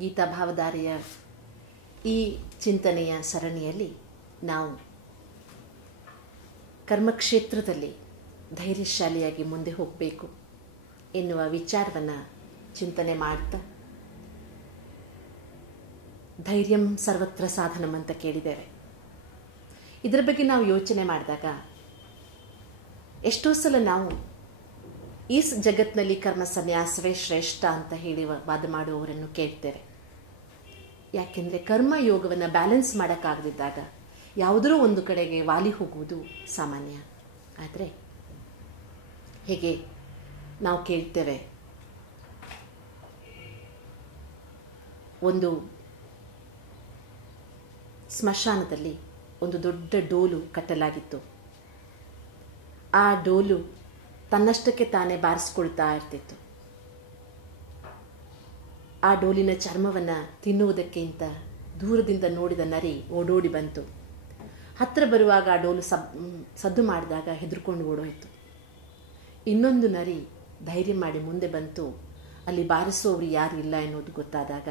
ಗೀತಾ ಭಾವಧಾರೆಯ ಈ ಚಿಂತನೆಯ ಸರಣಿಯಲ್ಲಿ ನಾವು ಕರ್ಮಕ್ಷೇತ್ರದಲ್ಲಿ ಧೈರ್ಯಶಾಲಿಯಾಗಿ ಮುಂದೆ ಹೋಗಬೇಕು ಎನ್ನುವ ವಿಚಾರವನ್ನು ಚಿಂತನೆ ಮಾಡ್ತಾ ಧೈರ್ಯಂ ಸರ್ವತ್ರ ಸಾಧನಂ ಅಂತ ಕೇಳಿದ್ದೇವೆ. ಇದರ ಬಗ್ಗೆ ನಾವು ಯೋಚನೆ ಮಾಡಿದಾಗ ಎಷ್ಟೋ ಸಲ ನಾವು ಈ ಜಗತ್ತಿನಲ್ಲಿ ಕರ್ಮ ಸನ್ಯಾಸವೇ ಶ್ರೇಷ್ಠ ಅಂತ ಹೇಳಿ ವಾದ ಮಾಡುವವರನ್ನು ಕೇಳ್ತೇವೆ. ಯಾಕೆಂದರೆ ಕರ್ಮಯೋಗವನ್ನು ಬ್ಯಾಲೆನ್ಸ್ ಮಾಡೋಕ್ಕಾಗದಿದ್ದಾಗ ಯಾವುದರೋ ಒಂದು ಕಡೆಗೆ ವಾಲಿ ಹೋಗುವುದು ಸಾಮಾನ್ಯ. ಆದರೆ ಹೇಗೆ ನಾವು ಕೇಳ್ತೇವೆ, ಒಂದು ಸ್ಮಶಾನದಲ್ಲಿ ಒಂದು ದೊಡ್ಡ ಡೋಲು ಕಟ್ಟಲಾಗಿತ್ತು. ಆ ಡೋಲು ತನ್ನಷ್ಟಕ್ಕೆ ತಾನೇ ಬಾರಿಸ್ಕೊಳ್ತಾ ಇರ್ತಿತ್ತು. ಆ ಡೋಲಿನ ಚರ್ಮವನ್ನು ತಿನ್ನುವುದಕ್ಕಿಂತ ದೂರದಿಂದ ನೋಡಿದ ನರಿ ಓಡೋಡಿ ಬಂತು. ಹತ್ತಿರ ಬರುವಾಗ ಆ ಡೋಲು ಸದ್ದು ಮಾಡಿದಾಗ ಹೆದರ್ಕೊಂಡು ಓಡೋಯ್ತು. ಇನ್ನೊಂದು ನರಿ ಧೈರ್ಯ ಮಾಡಿ ಮುಂದೆ ಬಂತು. ಅಲ್ಲಿ ಬಾರಿಸುವವರು ಯಾರು ಇಲ್ಲ ಎನ್ನುವುದು ಗೊತ್ತಾದಾಗ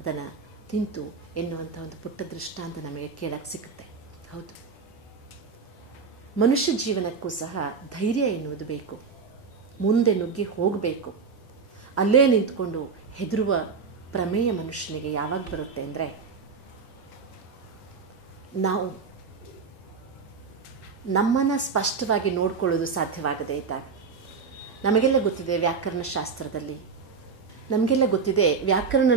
ಅದನ್ನು ತಿಂತು ಎನ್ನುವಂಥ ಒಂದು ಪುಟ್ಟ ದೃಷ್ಟಾಂತ ನಮಗೆ ಕೇಳಕ್ಕೆ ಸಿಗುತ್ತೆ. ಹೌದು, ಮನುಷ್ಯ ಜೀವನಕ್ಕೂ ಸಹ ಧೈರ್ಯ ಎನ್ನುವುದು ಬೇಕು. ಮುಂದೆ ನುಗ್ಗಿ ಹೋಗಬೇಕು. ಅಲ್ಲೇ ನಿಂತ್ಕೊಂಡು ಹೆದರುವ ಪ್ರಮೇಯ ಮನುಷ್ಯನಿಗೆ ಯಾವಾಗ ಬರುತ್ತೆ ಅಂದರೆ, ನಾವು ನಮ್ಮನ್ನು ಸ್ಪಷ್ಟವಾಗಿ ನೋಡ್ಕೊಳ್ಳೋದು ಸಾಧ್ಯವಾಗದೇ ಇದ್ದಾಗ. ನಮಗೆಲ್ಲ ಗೊತ್ತಿದೆ ವ್ಯಾಕರಣ ಶಾಸ್ತ್ರದಲ್ಲಿ, ನಮಗೆಲ್ಲ ಗೊತ್ತಿದೆ ವ್ಯಾಕರಣ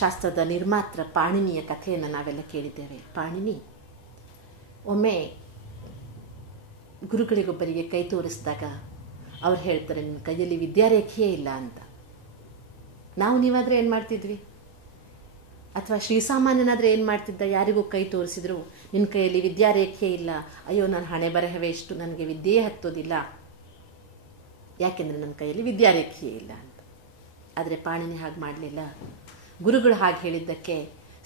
ಶಾಸ್ತ್ರದ ನಿರ್ಮಾತ್ರ ಪಾಣಿನಿಯ ಕಥೆಯನ್ನು ನಾವೆಲ್ಲ ಕೇಳಿದ್ದೇವೆ. ಪಾಣಿನಿ ಒಮ್ಮೆ ಗುರುಗಳಿಗೊಬ್ಬರಿಗೆ ಕೈ ತೋರಿಸಿದಾಗ ಅವ್ರು ಹೇಳ್ತಾರೆ, ನಿನ್ನ ಕೈಯಲ್ಲಿ ವಿದ್ಯಾರೇಖೆಯೇ ಇಲ್ಲ ಅಂತ. ನೀವಾದರೆ ಏನು ಮಾಡ್ತಿದ್ವಿ? ಅಥವಾ ಶ್ರೀಸಾಮಾನ್ಯನಾದರೆ ಏನು ಮಾಡ್ತಿದ್ದ? ಯಾರಿಗೂ ಕೈ ತೋರಿಸಿದ್ರು, ನಿನ್ನ ಕೈಯಲ್ಲಿ ವಿದ್ಯಾರೇಖೆ ಇಲ್ಲ, ಅಯ್ಯೋ ನನ್ನ ಹಣೆ ಬರಹವೇ ಎಷ್ಟು, ನನಗೆ ವಿದ್ಯೆ ಹತ್ತೋದಿಲ್ಲ, ಯಾಕೆಂದರೆ ನನ್ನ ಕೈಯಲ್ಲಿ ವಿದ್ಯಾರೇಖೆಯೇ ಇಲ್ಲ ಅಂತ. ಆದರೆ ಪಾಣಿನಿ ಹಾಗೆ ಮಾಡಲಿಲ್ಲ. ಗುರುಗಳು ಹಾಗೆ ಹೇಳಿದ್ದಕ್ಕೆ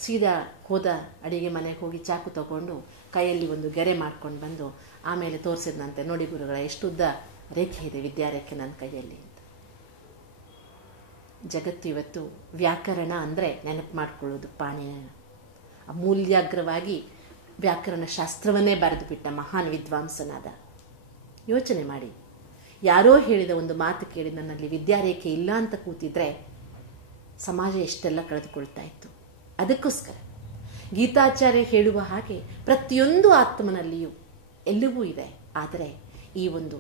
ಸೀದಾ ಹೋದ, ಅಡಿಗೆ ಮನೆಗೆ ಹೋಗಿ ಚಾಕು ತಗೊಂಡು ಕೈಯಲ್ಲಿ ಒಂದು ಗೆರೆ ಮಾಡ್ಕೊಂಡು ಬಂದು ಆಮೇಲೆ ತೋರಿಸಿದ್ನಂತೆ, ನೋಡಿ ಗುರುಗಳ ಎಷ್ಟು ಉದ್ದ ರೇಖೆ ಇದೆ, ವಿದ್ಯಾರೇಖೆ ನನ್ನ ಕೈಯಲ್ಲಿ ಅಂತ. ಜಗತ್ತು ಇವತ್ತು ವ್ಯಾಕರಣ ಅಂದರೆ ನೆನಪು ಮಾಡಿಕೊಳ್ಳೋದು ಪಾಣಿನಿನ. ಅಮೂಲ್ಯಾಗ್ರವಾಗಿ ವ್ಯಾಕರಣ ಶಾಸ್ತ್ರವನ್ನೇ ಬರೆದು ಬಿಟ್ಟ ಮಹಾನ್ ವಿದ್ವಾಂಸನಾದ. ಯೋಚನೆ ಮಾಡಿ, ಯಾರೋ ಹೇಳಿದ ಒಂದು ಮಾತು ಕೇಳಿ ನನ್ನಲ್ಲಿ ವಿದ್ಯಾರೇಖೆ ಇಲ್ಲ ಅಂತ ಕೂತಿದ್ರೆ ಸಮಾಜ ಎಷ್ಟೆಲ್ಲ ಕಳೆದುಕೊಳ್ತಾ ಇತ್ತು. ಅದಕ್ಕೋಸ್ಕರ ಗೀತಾಚಾರ್ಯ ಹೇಳುವ ಹಾಗೆ ಪ್ರತಿಯೊಂದು ಆತ್ಮನಲ್ಲಿಯೂ ಎಲ್ಲವೂ ಇದೆ. ಆದರೆ ಈ ಒಂದು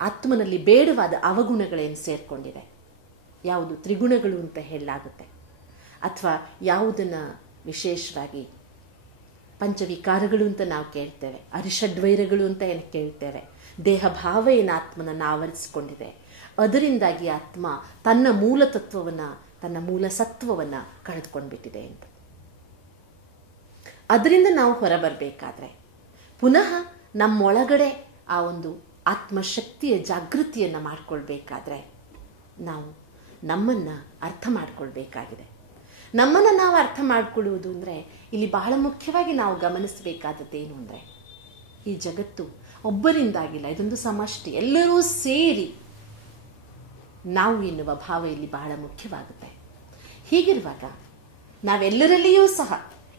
ಆತ್ಮನಲ್ಲಿ ಬೇಡವಾದ ಅವಗುಣಗಳೇನು ಸೇರಿಕೊಂಡಿದೆ, ಯಾವುದು ತ್ರಿಗುಣಗಳು ಅಂತ ಹೇಳಲಾಗುತ್ತೆ, ಅಥವಾ ಯಾವುದನ್ನು ವಿಶೇಷವಾಗಿ ಪಂಚವಿಕಾರಗಳು ಅಂತ ನಾವು ಕೇಳ್ತೇವೆ, ಅರಿಷಡ್ವೈರಗಳು ಅಂತ ಏನು ಕೇಳ್ತೇವೆ, ದೇಹ ಭಾವ ಏನು ಆತ್ಮನನ್ನು ಆವರಿಸಿಕೊಂಡಿದೆ, ಅದರಿಂದಾಗಿ ಆತ್ಮ ತನ್ನ ಮೂಲ ತತ್ವವನ್ನು, ತನ್ನ ಮೂಲ ಸತ್ವವನ್ನು ಕಳೆದುಕೊಂಡ್ಬಿಟ್ಟಿದೆ ಅಂತ. ಅದರಿಂದ ನಾವು ಹೊರಬರಬೇಕಾದ್ರೆ ಪುನಃ ನಮ್ಮೊಳಗಡೆ ಆ ಒಂದು ಆತ್ಮಶಕ್ತಿಯ ಜಾಗೃತಿಯನ್ನು ಮಾಡಿಕೊಳ್ಬೇಕಾದ್ರೆ ನಾವು ನಮ್ಮನ್ನು ಅರ್ಥ ಮಾಡಿಕೊಳ್ಬೇಕಾಗಿದೆ. ನಮ್ಮನ್ನು ನಾವು ಅರ್ಥ ಮಾಡಿಕೊಳ್ಳುವುದು ಅಂದರೆ ಇಲ್ಲಿ ಬಹಳ ಮುಖ್ಯವಾಗಿ ನಾವು ಗಮನಿಸಬೇಕಾದದ್ದೇನು ಅಂದರೆ, ಈ ಜಗತ್ತು ಒಬ್ಬರಿಂದಾಗಿಲ್ಲ, ಇದೊಂದು ಸಮಷ್ಟಿ, ಎಲ್ಲರೂ ಸೇರಿ ನಾವು ಎನ್ನುವ ಭಾವ ಇಲ್ಲಿ ಬಹಳ ಮುಖ್ಯವಾಗುತ್ತೆ. ಹೀಗಿರುವಾಗ ನಾವೆಲ್ಲರಲ್ಲಿಯೂ ಸಹ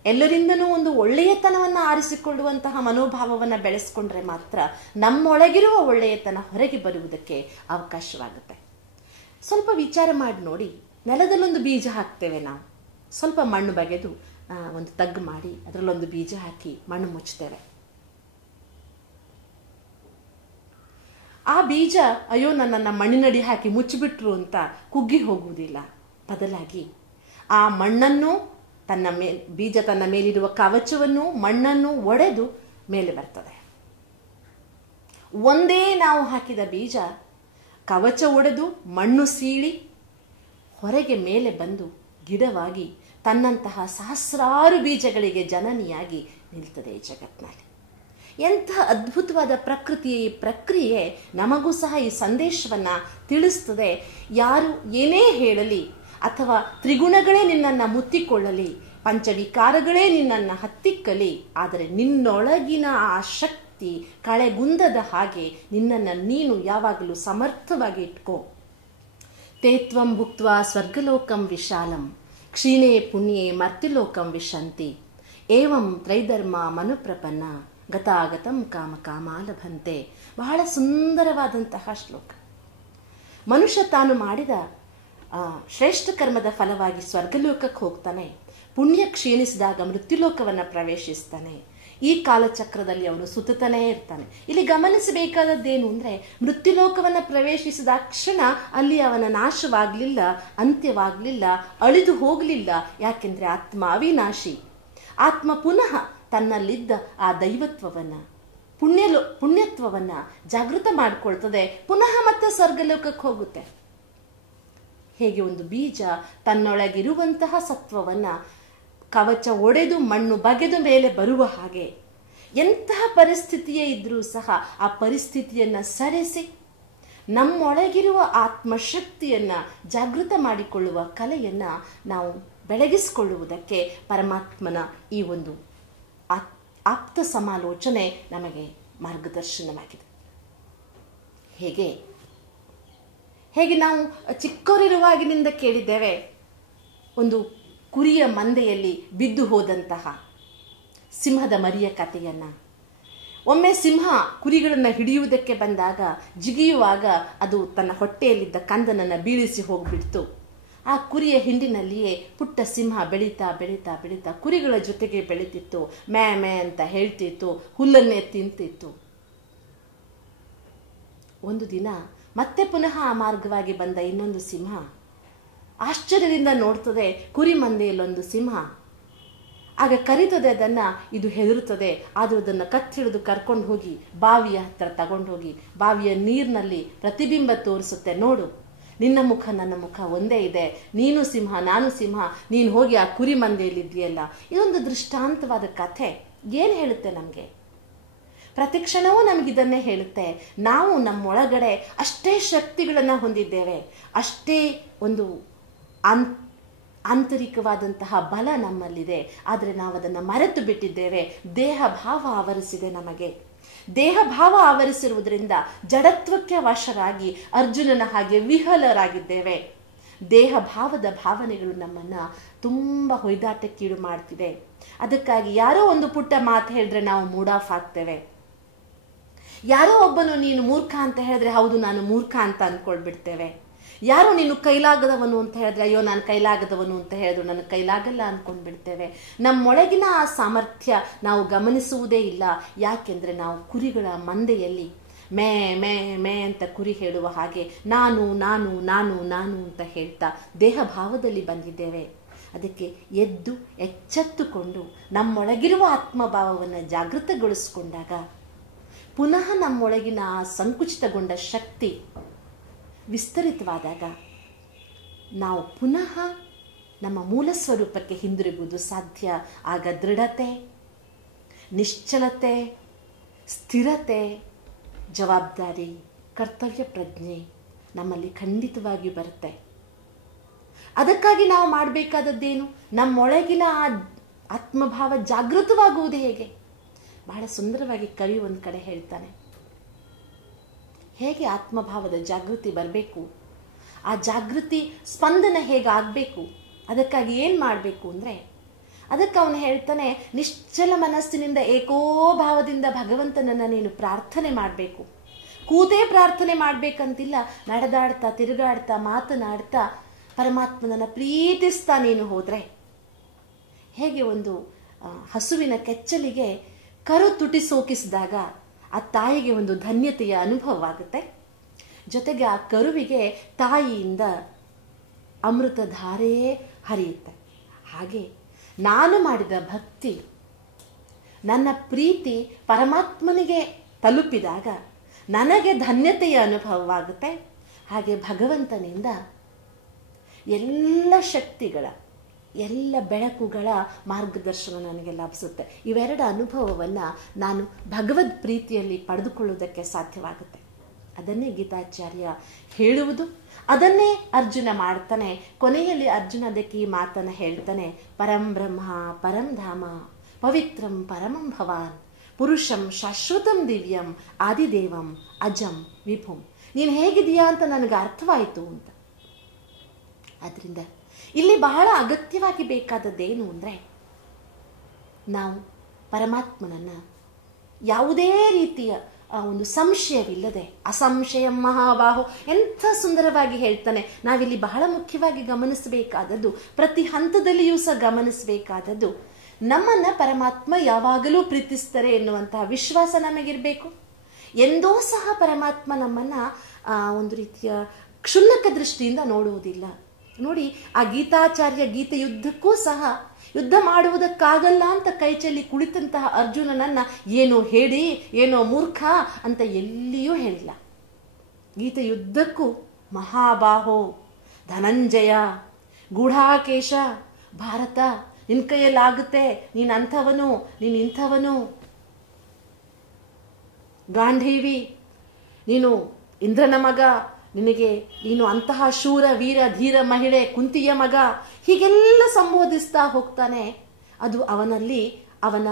ಎಲ್ಲರಿಂದನೂ ಒಂದು ಒಳ್ಳೆಯತನವನ್ನು ಆರಿಸಿಕೊಳ್ಳುವಂತಹ ಮನೋಭಾವವನ್ನು ಬೆಳೆಸ್ಕೊಂಡ್ರೆ ಮಾತ್ರ ನಮ್ಮೊಳಗಿರುವ ಒಳ್ಳೆಯತನ ಹೊರಗೆ ಬರುವುದಕ್ಕೆ ಅವಕಾಶವಾಗುತ್ತೆ. ಸ್ವಲ್ಪ ವಿಚಾರ ಮಾಡಿ ನೋಡಿ, ನೆಲದಲ್ಲೊಂದು ಬೀಜ ಹಾಕ್ತೇವೆ ನಾವು, ಸ್ವಲ್ಪ ಮಣ್ಣು ಬಗೆದು ಒಂದು ತಗ್ಗು ಮಾಡಿ ಅದರಲ್ಲೊಂದು ಬೀಜ ಹಾಕಿ ಮಣ್ಣು ಮುಚ್ತೇವೆ. ಆ ಬೀಜ ಅಯ್ಯೋ ನನ್ನನ್ನು ಮಣ್ಣಿನಡಿ ಹಾಕಿ ಮುಚ್ಚಿಬಿಟ್ರು ಅಂತ ಕುಗ್ಗಿ ಹೋಗುವುದಿಲ್ಲ. ಬದಲಾಗಿ ಆ ಮಣ್ಣನ್ನು ಬೀಜ ತನ್ನ ಮೇಲಿರುವ ಕವಚವನ್ನು ಮಣ್ಣನ್ನು ಒಡೆದು ಮೇಲೆ ಬರ್ತದೆ. ಒಂದೇ ನಾವು ಹಾಕಿದ ಬೀಜ ಕವಚ ಒಡೆದು ಮಣ್ಣು ಸೀಳಿ ಹೊರಗೆ ಮೇಲೆ ಬಂದು ಗಿಡವಾಗಿ ತನ್ನಂತಹ ಸಹಸ್ರಾರು ಬೀಜಗಳಿಗೆ ಜನನಿಯಾಗಿ ನಿಲ್ತದೆ ಈ ಜಗತ್ತಿನಲ್ಲಿ. ಎಂಥ ಅದ್ಭುತವಾದ ಪ್ರಕ್ರಿಯೆ ನಮಗೂ ಸಹ ಈ ಸಂದೇಶವನ್ನು ತಿಳಿಸ್ತದೆ. ಯಾರು ಏನೇ ಹೇಳಲಿ ಅಥವಾ ತ್ರಿಗುಣಗಳೇ ನಿನ್ನನ್ನು ಮುತ್ತಿಕೊಳ್ಳಲಿ, ಪಂಚವಿಕಾರಗಳೇ ನಿನ್ನನ್ನು ಹತ್ತಿಕ್ಕಲಿ, ಆದರೆ ನಿನ್ನೊಳಗಿನ ಆ ಶಕ್ತಿ ಕಳೆಗುಂದದ ಹಾಗೆ ನಿನ್ನನ್ನು ನೀನು ಯಾವಾಗಲೂ ಸಮರ್ಥವಾಗಿ ಇಟ್ಕೋ. ತೇ ತ್ವಂ ಭುಕ್ತ್ವಾ ಸ್ವರ್ಗಲೋಕಂ ವಿಶಾಲಂ ಕ್ಷೀಣೇ ಪುಣ್ಯೇ ಮರ್ತ್ಯಲೋಕಂ ವಿಶಂತಿ ಏವಂ ತ್ರೈಧರ್ಮ ಮನುಪ್ರಪನ್ನ ಗತಾಗತಂ ಕಾಮ ಕಾಮಾಲಭಂತೆ. ಬಹಳ ಸುಂದರವಾದಂತಹ ಶ್ಲೋಕ. ಮನುಷ್ಯ ತಾನು ಮಾಡಿದ ಶ್ರೇಷ್ಠ ಕರ್ಮದ ಫಲವಾಗಿ ಸ್ವರ್ಗಲೋಕಕ್ಕೆ ಹೋಗ್ತಾನೆ. ಪುಣ್ಯ ಕ್ಷೀಣಿಸಿದಾಗ ಮೃತ್ಯುಲೋಕವನ್ನು ಪ್ರವೇಶಿಸ್ತಾನೆ. ಈ ಕಾಲಚಕ್ರದಲ್ಲಿ ಅವನು ಸುತ್ತನೇ ಇರ್ತಾನೆ. ಇಲ್ಲಿ ಗಮನಿಸಬೇಕಾದದ್ದೇನು ಅಂದರೆ, ಮೃತ್ಯುಲೋಕವನ್ನು ಪ್ರವೇಶಿಸಿದ ಕ್ಷಣ ಅಲ್ಲಿ ಅವನ ನಾಶವಾಗಲಿಲ್ಲ, ಅಂತ್ಯವಾಗಲಿಲ್ಲ, ಅಳಿದು ಹೋಗಲಿಲ್ಲ. ಯಾಕೆಂದರೆ ಆತ್ಮ ಅವಿನಾಶಿ. ಆತ್ಮ ಪುನಃ ತನ್ನಲ್ಲಿದ್ದ ಆ ದೈವತ್ವವನ್ನು, ಪುಣ್ಯತ್ವವನ್ನು ಜಾಗೃತ ಮಾಡಿಕೊಳ್ತದೆ. ಪುನಃ ಮತ್ತೆ ಸ್ವರ್ಗಲೋಕಕ್ಕೆ ಹೋಗುತ್ತೆ. ಹೇಗೆ ಒಂದು ಬೀಜ ತನ್ನೊಳಗಿರುವಂತಹ ಸತ್ವವನ್ನು ಕವಚ ಒಡೆದು ಮಣ್ಣು ಬಗೆದು ಮೇಲೆ ಬರುವ ಹಾಗೆ, ಎಂತಹ ಪರಿಸ್ಥಿತಿಯೇ ಇದ್ರೂ ಸಹ ಆ ಪರಿಸ್ಥಿತಿಯನ್ನು ಸರಿಸಿ ನಮ್ಮೊಳಗಿರುವ ಆತ್ಮಶಕ್ತಿಯನ್ನು ಜಾಗೃತ ಮಾಡಿಕೊಳ್ಳುವ ಕಲೆಯನ್ನು ನಾವು ಬೆಳಗಿಸಿಕೊಳ್ಳುವುದಕ್ಕೆ ಪರಮಾತ್ಮನ ಈ ಒಂದು ಆಪ್ತ ಸಮಾಲೋಚನೆ ನಮಗೆ ಮಾರ್ಗದರ್ಶನವಾಗಿದೆ. ಹೇಗೆ ನಾವು ಚಿಕ್ಕವರಿರುವಾಗಿನಿಂದ ಕೇಳಿದ್ದೇವೆ, ಒಂದು ಕುರಿಯ ಮಂದೆಯಲ್ಲಿ ಬಿದ್ದು ಹೋದಂತಹ ಸಿಂಹದ ಮರಿಯ ಕಥೆಯನ್ನು. ಒಮ್ಮೆ ಸಿಂಹ ಕುರಿಗಳನ್ನು ಹಿಡಿಯುವುದಕ್ಕೆ ಬಂದಾಗ, ಜಿಗಿಯುವಾಗ ಅದು ತನ್ನ ಹೊಟ್ಟೆಯಲ್ಲಿದ್ದ ಕಂದನನ್ನು ಬೀಳಿಸಿ ಹೋಗ್ಬಿಡ್ತು. ಆ ಕುರಿಯ ಹಿಂಡಿನಲ್ಲಿಯೇ ಪುಟ್ಟ ಸಿಂಹ ಬೆಳೀತಾ ಬೆಳೀತಾ ಬೆಳೀತಾ ಕುರಿಗಳ ಜೊತೆಗೆ ಬೆಳೀತಿತ್ತು. ಮೇ ಮೇ ಅಂತ ಹೇಳ್ತಿತ್ತು, ಹುಲ್ಲನ್ನೇ ತಿಂತಿತ್ತು. ಒಂದು ದಿನ ಮತ್ತೆ ಪುನಃ ಆ ಮಾರ್ಗವಾಗಿ ಬಂದ ಇನ್ನೊಂದು ಸಿಂಹ ಆಶ್ಚರ್ಯದಿಂದ ನೋಡ್ತದೆ, ಕುರಿ ಮಂದೆಯಲ್ಲೊಂದು ಸಿಂಹ. ಆಗ ಕರೀತದೆ ಅದನ್ನು, ಇದು ಹೆದರುತ್ತದೆ. ಆದರೂ ಅದನ್ನು ಕತ್ತಿಳಿದು ಕರ್ಕೊಂಡು ಹೋಗಿ ಬಾವಿಯ ಹತ್ರ ತಗೊಂಡು ಹೋಗಿ ಬಾವಿಯ ನೀರಿನಲ್ಲಿ ಪ್ರತಿಬಿಂಬ ತೋರಿಸುತ್ತೆ. ನೋಡು, ನಿನ್ನ ಮುಖ ನನ್ನ ಮುಖ ಒಂದೇ ಇದೆ. ನೀನು ಸಿಂಹ, ನಾನು ಸಿಂಹ. ನೀನು ಹೋಗಿ ಆ ಕುರಿ ಮಂದೆಯಲ್ಲಿದ್ದೀಯಲ್ಲ. ಇದೊಂದು ದೃಷ್ಟಾಂತವಾದ ಕಥೆ. ಏನು ಹೇಳುತ್ತೆ ನಮಗೆ? ಪ್ರತಿಕ್ಷಣವೂ ನಮಗಿದನ್ನೇ ಹೇಳುತ್ತೆ. ನಾವು ನಮ್ಮೊಳಗಡೆ ಅಷ್ಟೇ ಶಕ್ತಿಗಳನ್ನು ಹೊಂದಿದ್ದೇವೆ, ಅಷ್ಟೇ ಒಂದು ಆಂತರಿಕವಾದಂತಹ ಬಲ ನಮ್ಮಲ್ಲಿದೆ. ಆದರೆ ನಾವು ಅದನ್ನು ಮರೆತು ಬಿಟ್ಟಿದ್ದೇವೆ. ದೇಹ ಭಾವ ಆವರಿಸಿದೆ ನಮಗೆ. ದೇಹ ಭಾವ ಆವರಿಸಿರುವುದರಿಂದ ಜಡತ್ವಕ್ಕೆ ವಶರಾಗಿ ಅರ್ಜುನನ ಹಾಗೆ ವಿಹಲರಾಗಿದ್ದೇವೆ. ದೇಹ ಭಾವದ ಭಾವನೆಗಳು ನಮ್ಮನ್ನು ತುಂಬ ಹೊಯ್ದಾಟಕ್ಕೀಡು ಮಾಡ್ತಿದೆ. ಅದಕ್ಕಾಗಿ ಯಾರೋ ಒಂದು ಪುಟ್ಟ ಮಾತು ಹೇಳಿದ್ರೆ ನಾವು ಮೂಡ್ ಆಫ್ ಆಗ್ತೇವೆ. ಯಾರೋ ಒಬ್ಬನು ನೀನು ಮೂರ್ಖ ಅಂತ ಹೇಳಿದ್ರೆ ಹೌದು ನಾನು ಮೂರ್ಖ ಅಂತ ಅಂದ್ಕೊಳ್ಬಿಡ್ತೇವೆ. ಯಾರೋ ನೀನು ಕೈಲಾಗದವನು ಅಂತ ಹೇಳಿದ್ರೆ ಅಯ್ಯೋ ನಾನು ಕೈಲಾಗದವನು ಅಂತ ಹೇಳಿದ್ರು ನನಗೆ ಕೈಲಾಗಲ್ಲ ಅಂದ್ಕೊಂಡ್ಬಿಡ್ತೇವೆ. ನಮ್ಮೊಳಗಿನ ಆ ಸಾಮರ್ಥ್ಯ ನಾವು ಗಮನಿಸುವುದೇ ಇಲ್ಲ. ಯಾಕೆಂದರೆ ನಾವು ಕುರಿಗಳ ಮಂದೆಯಲ್ಲಿ ಮೇ ಮೇ ಮೇ ಅಂತ ಕುರಿ ಹೇಳುವ ಹಾಗೆ ನಾನು ನಾನು ನಾನು ನಾನು ಅಂತ ಹೇಳ್ತಾ ದೇಹ ಭಾವದಲ್ಲಿ ಬಂದಿದ್ದೇವೆ. ಅದಕ್ಕೆ ಎದ್ದು ಎಚ್ಚೆತ್ತುಕೊಂಡು ನಮ್ಮೊಳಗಿರುವ ಆತ್ಮಭಾವವನ್ನು ಜಾಗೃತಗೊಳಿಸಿಕೊಂಡಾಗ ಪುನಃ ನಮ್ಮೊಳಗಿನ ಸಂಕುಚಿತಗೊಂಡ ಶಕ್ತಿ ವಿಸ್ತರಿತವಾದಾಗ ನಾವು ಪುನಃ ನಮ್ಮ ಮೂಲ ಸ್ವರೂಪಕ್ಕೆ ಹಿಂದಿರುಗುವುದು ಸಾಧ್ಯ. ಆಗ ದೃಢತೆ, ನಿಶ್ಚಲತೆ, ಸ್ಥಿರತೆ, ಜವಾಬ್ದಾರಿ, ಕರ್ತವ್ಯ ಪ್ರಜ್ಞೆ ನಮ್ಮಲ್ಲಿ ಖಂಡಿತವಾಗಿ ಬರುತ್ತೆ. ಅದಕ್ಕಾಗಿ ನಾವು ಮಾಡಬೇಕಾದದ್ದೇನು? ನಮ್ಮೊಳಗಿನ ಆತ್ಮಭಾವ ಜಾಗೃತವಾಗುವುದು ಹೇಗೆ? ಬಹಳ ಸುಂದರವಾಗಿ ಕವಿ ಒಂದು ಕಡೆ ಹೇಳ್ತಾನೆ, ಹೇಗೆ ಆತ್ಮಭಾವದ ಜಾಗೃತಿ ಬರಬೇಕು, ಆ ಜಾಗೃತಿ ಸ್ಪಂದನ ಹೇಗಾಗಬೇಕು, ಅದಕ್ಕಾಗಿ ಏನು ಮಾಡಬೇಕು ಅಂದರೆ, ಅದಕ್ಕೆ ಅವನು ಹೇಳ್ತಾನೆ, ನಿಶ್ಚಲ ಮನಸ್ಸಿನಿಂದ ಏಕೋಭಾವದಿಂದ ಭಗವಂತನನ್ನು ನೀನು ಪ್ರಾರ್ಥನೆ ಮಾಡಬೇಕು. ಕೂತೇ ಪ್ರಾರ್ಥನೆ ಮಾಡಬೇಕಂತಿಲ್ಲ, ನಡೆದಾಡ್ತಾ ತಿರುಗಾಡ್ತಾ ಮಾತನಾಡ್ತಾ ಪರಮಾತ್ಮನನ್ನು ಪ್ರೀತಿಸ್ತಾ ನೀನು ಹೋದರೆ, ಹೇಗೆ ಒಂದು ಹಸುವಿನ ಕೆಚ್ಚಲಿಗೆ ಕರು ತುಟಿ ಸೋಕಿಸಿದಾಗ ಆ ತಾಯಿಗೆ ಒಂದು ಧನ್ಯತೆಯ ಅನುಭವವಾಗುತ್ತೆ. ಜೊತೆಗೆ ಆ ಕರುವಿಗೆ ತಾಯಿಯಿಂದ ಅಮೃತ ಧಾರೆಯೇ ಹರಿಯುತ್ತೆ. ಹಾಗೆ ನಾನು ಮಾಡಿದ ಭಕ್ತಿ, ನನ್ನ ಪ್ರೀತಿ ಪರಮಾತ್ಮನಿಗೆ ತಲುಪಿದಾಗ ನನಗೆ ಧನ್ಯತೆಯ ಅನುಭವವಾಗುತ್ತೆ. ಹಾಗೆ ಭಗವಂತನಿಂದ ಎಲ್ಲ ಶಕ್ತಿಗಳ, ಎಲ್ಲ ಬೆಳಕುಗಳ ಮಾರ್ಗದರ್ಶನ ನನಗೆ ಲಭಿಸುತ್ತೆ. ಇವೆರಡು ಅನುಭವವನ್ನು ನಾನು ಭಗವದ್ ಪ್ರೀತಿಯಲ್ಲಿ ಪಡೆದುಕೊಳ್ಳುವುದಕ್ಕೆ ಸಾಧ್ಯವಾಗುತ್ತೆ. ಅದನ್ನೇ ಗೀತಾಚಾರ್ಯ ಹೇಳುವುದು, ಅದನ್ನೇ ಅರ್ಜುನ ಮಾಡ್ತಾನೆ. ಕೊನೆಯಲ್ಲಿ ಅರ್ಜುನ ಅದಕ್ಕೆ ಈ ಮಾತನ್ನು ಹೇಳ್ತಾನೆ, ಪರಂ ಬ್ರಹ್ಮ ಪರಂ ಧಾಮ ಪವಿತ್ರಂ ಪರಮಂ ಭವಾನ್ ಪುರುಷಂ ಶಾಶ್ವತಂ ದಿವ್ಯಂ ಆದಿದೇವಂ ಅಜಂ ವಿಭುಂ. ನೀನು ಹೇಗಿದೆಯಾ ಅಂತ ನನಗೆ ಅರ್ಥವಾಯಿತು ಅಂತ. ಆದ್ದರಿಂದ ಇಲ್ಲಿ ಬಹಳ ಅಗತ್ಯವಾಗಿ ಬೇಕಾದದ್ದೇನು ಅಂದರೆ, ನಾವು ಪರಮಾತ್ಮನನ್ನು ಯಾವುದೇ ರೀತಿಯ ಒಂದು ಸಂಶಯವಿಲ್ಲದೆ, ಅಸಂಶಯ ಮಹಾಬಾಹು ಎಂಥ ಸುಂದರವಾಗಿ ಹೇಳ್ತಾನೆ. ನಾವಿಲ್ಲಿ ಬಹಳ ಮುಖ್ಯವಾಗಿ ಗಮನಿಸಬೇಕಾದದ್ದು, ಪ್ರತಿ ಹಂತದಲ್ಲಿಯೂ ಸಹ ಗಮನಿಸಬೇಕಾದದ್ದು, ನಮ್ಮನ್ನ ಪರಮಾತ್ಮ ಯಾವಾಗಲೂ ಪ್ರೀತಿಸ್ತಾರೆ ಎನ್ನುವಂತಹ ವಿಶ್ವಾಸ ನಮಗಿರಬೇಕು. ಎಂದೋ ಸಹ ಪರಮಾತ್ಮ ನಮ್ಮನ್ನ ಒಂದು ರೀತಿಯ ಕ್ಷುಲ್ಲಕ ದೃಷ್ಟಿಯಿಂದ ನೋಡುವುದಿಲ್ಲ. ನೋಡಿ, ಆ ಗೀತಾಚಾರ್ಯ ಗೀತ ಯುದ್ಧಕ್ಕೂ ಸಹ ಯುದ್ಧ ಮಾಡುವುದಕ್ಕಾಗಲ್ಲ ಅಂತ ಕೈಚಲ್ಲಿ ಕುಳಿತಂತಹ ಅರ್ಜುನನನ್ನ ಏನೋ ಹೇಳಿ, ಏನೋ ಮೂರ್ಖ ಅಂತ ಎಲ್ಲಿಯೂ ಹೇಳಿಲ್ಲ. ಗೀತ ಯುದ್ಧಕ್ಕೂ ಮಹಾಬಾಹೋ, ಧನಂಜಯ, ಗೂಢಾಕೇಶ, ಭಾರತ ನಿನ್ ಕೈಯಲ್ಲಾಗುತ್ತೆ, ನೀನ್ ಅಂಥವನು, ನೀನ್ ಇಂಥವನು, ಗಾಂಧೀವಿ ನೀನು ಇಂದ್ರನ ಮಗ, ನೀನು ಅಂತಹ ಶೂರ ವೀರ ಧೀರ ಮಹಿಳೆ ಕುಂತಿಯ ಮಗ, ಹೀಗೆಲ್ಲ ಸಂಬೋಧಿಸ್ತಾ ಹೋಗ್ತಾನೆ. ಅದು ಅವನಲ್ಲಿ ಅವನ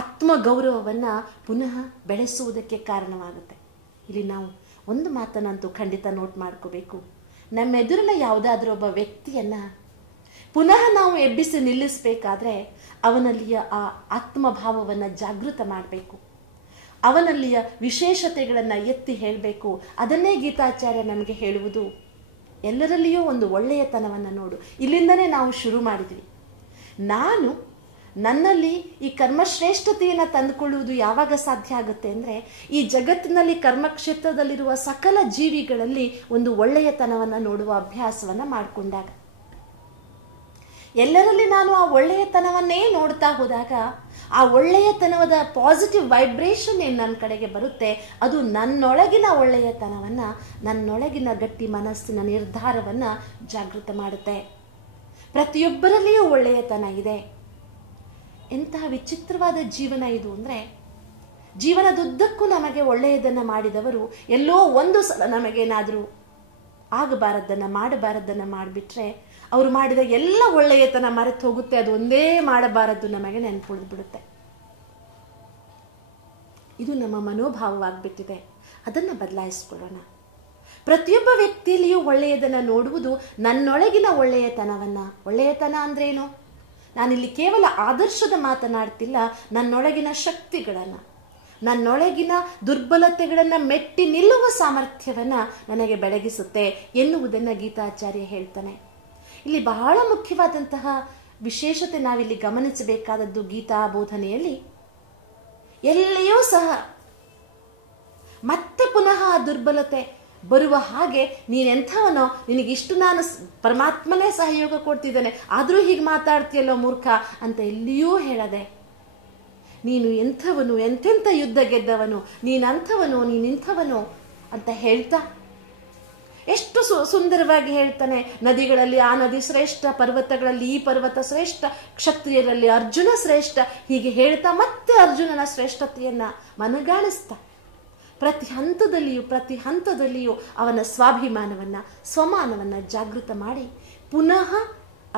ಆತ್ಮಗೌರವವನ್ನ ಪುನಃ ಬೆಳೆಸುವುದಕ್ಕೆ ಕಾರಣವಾಗುತ್ತೆ. ಇಲ್ಲಿ ನಾವು ಒಂದು ಮಾತನ್ನಂತೂ ಖಂಡಿತ ನೋಟ್ ಮಾಡ್ಕೋಬೇಕು. ನಮ್ಮೆದುರಿನ ಯಾವುದಾದ್ರೂ ಒಬ್ಬ ವ್ಯಕ್ತಿಯನ್ನ ಪುನಃ ನಾವು ಎಬ್ಬಿಸಿ ನಿಲ್ಲಿಸಬೇಕಾದ್ರೆ ಅವನಲ್ಲಿಯ ಆ ಆತ್ಮಭಾವವನ್ನು ಜಾಗೃತ ಮಾಡಬೇಕು, ಅವನಲ್ಲಿಯ ವಿಶೇಷತೆಗಳನ್ನು ಎತ್ತಿ ಹೇಳಬೇಕು. ಅದನ್ನೇ ಗೀತಾಚಾರ್ಯ ನಮಗೆ ಹೇಳುವುದು, ಎಲ್ಲರಲ್ಲಿಯೂ ಒಂದು ಒಳ್ಳೆಯತನವನ್ನು ನೋಡು. ಇಲ್ಲಿಂದನೇ ನಾವು ಶುರು ಮಾಡಿದ್ವಿ. ನಾನು ನನ್ನಲ್ಲಿ ಈ ಕರ್ಮಶ್ರೇಷ್ಠತೆಯನ್ನು ತಂದುಕೊಳ್ಳುವುದು ಯಾವಾಗ ಸಾಧ್ಯ ಆಗುತ್ತೆ ಅಂದರೆ, ಈ ಜಗತ್ತಿನಲ್ಲಿ ಕರ್ಮಕ್ಷೇತ್ರದಲ್ಲಿರುವ ಸಕಲ ಜೀವಿಗಳಲ್ಲಿ ಒಂದು ಒಳ್ಳೆಯತನವನ್ನು ನೋಡುವ ಅಭ್ಯಾಸವನ್ನು ಮಾಡಿಕೊಂಡಾಗ, ಎಲ್ಲರಲ್ಲಿ ನಾನು ಆ ಒಳ್ಳೆಯತನವನ್ನೇ ನೋಡ್ತಾ ಹೋದಾಗ, ಆ ಒಳ್ಳೆಯತನದ ಪಾಸಿಟಿವ್ ವೈಬ್ರೇಷನ್ ಏನು ನನ್ನ ಕಡೆಗೆ ಬರುತ್ತೆ, ಅದು ನನ್ನೊಳಗಿನ ಒಳ್ಳೆಯತನವನ್ನು, ನನ್ನೊಳಗಿನ ಗಟ್ಟಿ ಮನಸ್ಸಿನ ನಿರ್ಧಾರವನ್ನು ಜಾಗೃತ ಮಾಡುತ್ತೆ. ಪ್ರತಿಯೊಬ್ಬರಲ್ಲಿಯೂ ಒಳ್ಳೆಯತನ ಇದೆ. ಎಂತಹ ವಿಚಿತ್ರವಾದ ಜೀವನ ಇದು ಅಂದರೆ, ಜೀವನದುದ್ದಕ್ಕೂ ನಮಗೆ ಒಳ್ಳೆಯದನ್ನು ಮಾಡಿದವರು ಎಲ್ಲೋ ಒಂದು ಸಲ ನಮಗೇನಾದರೂ ಆಗಬಾರದನ್ನು ಮಾಡಬಾರದನ್ನು ಮಾಡಿಬಿಟ್ರೆ, ಅವರು ಮಾಡಿದ ಎಲ್ಲ ಒಳ್ಳೆಯತನ ಮರೆತು ಹೋಗುತ್ತೆ. ಅದು ಒಂದೇ ಮಾಡಬಾರದು ನಮಗೆ ನೆನಪುಳಿದ್ಬಿಡುತ್ತೆ. ಇದು ನಮ್ಮ ಮನೋಭಾವವಾಗ್ಬಿಟ್ಟಿದೆ. ಅದನ್ನು ಬದಲಾಯಿಸ್ಕೊಳ್ಳೋಣ. ಪ್ರತಿಯೊಬ್ಬ ವ್ಯಕ್ತಿಯಲ್ಲಿಯೂ ಒಳ್ಳೆಯದನ್ನು ನೋಡುವುದು ನನ್ನೊಳಗಿನ ಒಳ್ಳೆಯತನವನ್ನ. ಒಳ್ಳೆಯತನ ಅಂದ್ರೇನು? ನಾನಿಲ್ಲಿ ಕೇವಲ ಆದರ್ಶದ ಮಾತನಾಡ್ತಿಲ್ಲ, ನನ್ನೊಳಗಿನ ಶಕ್ತಿಗಳನ್ನು, ನನ್ನೊಳಗಿನ ದುರ್ಬಲತೆಗಳನ್ನು ಮೆಟ್ಟಿ ನಿಲ್ಲುವ ಸಾಮರ್ಥ್ಯವನ್ನು ನನಗೆ ಬೆಳಗಿಸುತ್ತೆ ಎನ್ನುವುದನ್ನು ಗೀತಾಚಾರ್ಯ ಹೇಳ್ತಾನೆ. ಇಲ್ಲಿ ಬಹಳ ಮುಖ್ಯವಾದಂತಹ ವಿಶೇಷತೆ ನಾವಿಲ್ಲಿ ಗಮನಿಸಬೇಕಾದದ್ದು, ಗೀತಾ ಬೋಧನೆಯಲ್ಲಿ ಎಲ್ಲಿಯೂ ಸಹ ಮತ್ತೆ ಪುನಃ ದುರ್ಬಲತೆ ಬರುವ ಹಾಗೆ, ನೀನೆಂಥವನೋ, ನಿನಗಿಷ್ಟು ನಾನು ಪರಮಾತ್ಮನೇ ಸಹಯೋಗ ಕೊಡ್ತಿದ್ದಾನೆ, ಆದರೂ ಹೀಗೆ ಮಾತಾಡ್ತೀಯಲ್ಲೋ ಮೂರ್ಖ ಅಂತ ಎಲ್ಲಿಯೂ ಹೇಳದೆ, ನೀನು ಎಂಥವನು, ಎಂತೆಂಥ ಯುದ್ಧ ಗೆದ್ದವನು, ನೀನಂಥವನು, ನೀನಿಂಥವನು ಅಂತ ಹೇಳ್ತಾ ಎಷ್ಟು ಸುಂದರವಾಗಿ ಹೇಳ್ತಾನೆ. ನದಿಗಳಲ್ಲಿ ಆ ನದಿ ಶ್ರೇಷ್ಠ, ಪರ್ವತಗಳಲ್ಲಿ ಈ ಪರ್ವತ ಶ್ರೇಷ್ಠ, ಕ್ಷತ್ರಿಯರಲ್ಲಿ ಅರ್ಜುನ ಶ್ರೇಷ್ಠ, ಹೀಗೆ ಹೇಳ್ತಾ ಮತ್ತೆ ಅರ್ಜುನನ ಶ್ರೇಷ್ಠತೆಯನ್ನ ಮನಗಾಣಿಸ್ತಾ ಪ್ರತಿ ಹಂತದಲ್ಲಿಯೂ ಅವನ ಸ್ವಾಭಿಮಾನವನ್ನ, ಸ್ವಮಾನವನ್ನ ಜಾಗೃತ ಮಾಡಿ ಪುನಃ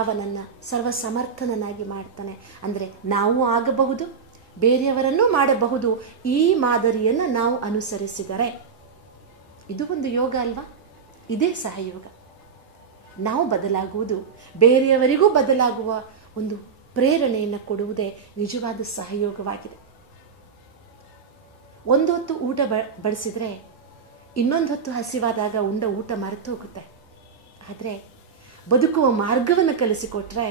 ಅವನನ್ನ ಸರ್ವಸಮರ್ಥನನಾಗಿ ಮಾಡ್ತಾನೆ. ಅಂದರೆ ನಾವು ಆಗಬಹುದು, ಬೇರೆಯವರನ್ನೂ ಮಾಡಬಹುದು. ಈ ಮಾದರಿಯನ್ನು ನಾವು ಅನುಸರಿಸಿದರೆ ಇದು ಒಂದು ಯೋಗ ಅಲ್ವಾ? ಇದೇ ಸಹಯೋಗ. ನಾವು ಬದಲಾಗುವುದು, ಬೇರೆಯವರಿಗೂ ಬದಲಾಗುವ ಒಂದು ಪ್ರೇರಣೆಯನ್ನು ಕೊಡುವುದೇ ನಿಜವಾದ ಸಹಯೋಗವಾಗಿದೆ. ಒಂದು ಹೊತ್ತು ಊಟ ಬಡಿಸಿದ್ರೆ ಇನ್ನೊಂದು ಹೊತ್ತು ಹಸಿವಾದಾಗ ಉಂಡ ಊಟ ಮರೆತು ಹೋಗುತ್ತೆ. ಆದರೆ ಬದುಕುವ ಮಾರ್ಗವನ್ನು ಕಲಿಸಿಕೊಟ್ರೆ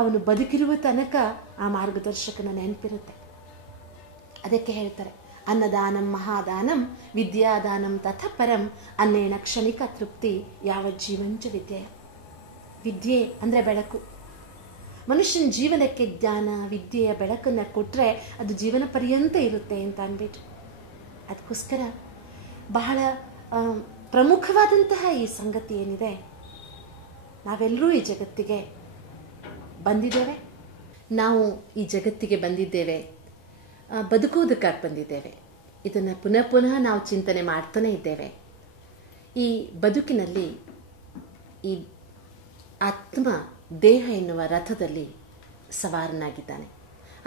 ಅವನು ಬದುಕಿರುವ ತನಕ ಆ ಮಾರ್ಗದರ್ಶಕನ ನೆನಪಿರುತ್ತೆ. ಅದಕ್ಕೆ ಹೇಳ್ತಾರೆ, ಅನ್ನದಾನಂ ಮಹಾದಾನಂ ವಿದ್ಯಾದಾನಂ ತಥ ಪರಂ ಅನ್ನೇನ ಕ್ಷಣಿಕ ತೃಪ್ತಿ ಯಾವ ಜೀವಂಚ ವಿದ್ಯೆ. ವಿದ್ಯೆ ಅಂದರೆ ಬೆಳಕು. ಮನುಷ್ಯನ ಜೀವನಕ್ಕೆ ಜ್ಞಾನ ವಿದ್ಯೆಯ ಬೆಳಕನ್ನು ಕೊಟ್ಟರೆ ಅದು ಜೀವನ ಪರ್ಯಂತ ಇರುತ್ತೆ ಅಂತ ಅಂದ್ಬಿಟ್ಟು, ಅದಕ್ಕೋಸ್ಕರ ಬಹಳ ಪ್ರಮುಖವಾದಂತಹ ಈ ಸಂಗತಿ ಏನಿದೆ, ನಾವೆಲ್ಲರೂ ಈ ಜಗತ್ತಿಗೆ ಬಂದಿದ್ದೇವೆ. ನಾವು ಈ ಜಗತ್ತಿಗೆ ಬಂದಿದ್ದೇವೆ, ಬದುಕುವುದಕ್ಕಾಗಿ ಬಂದಿದ್ದೇವೆ. ಇದನ್ನು ಪುನಃ ಪುನಃ ನಾವು ಚಿಂತನೆ ಮಾಡ್ತಾನೆ ಇದ್ದೇವೆ. ಈ ಬದುಕಿನಲ್ಲಿ ಈ ಆತ್ಮ ದೇಹ ಎನ್ನುವ ರಥದಲ್ಲಿ ಸವಾರನಾಗಿದ್ದಾನೆ.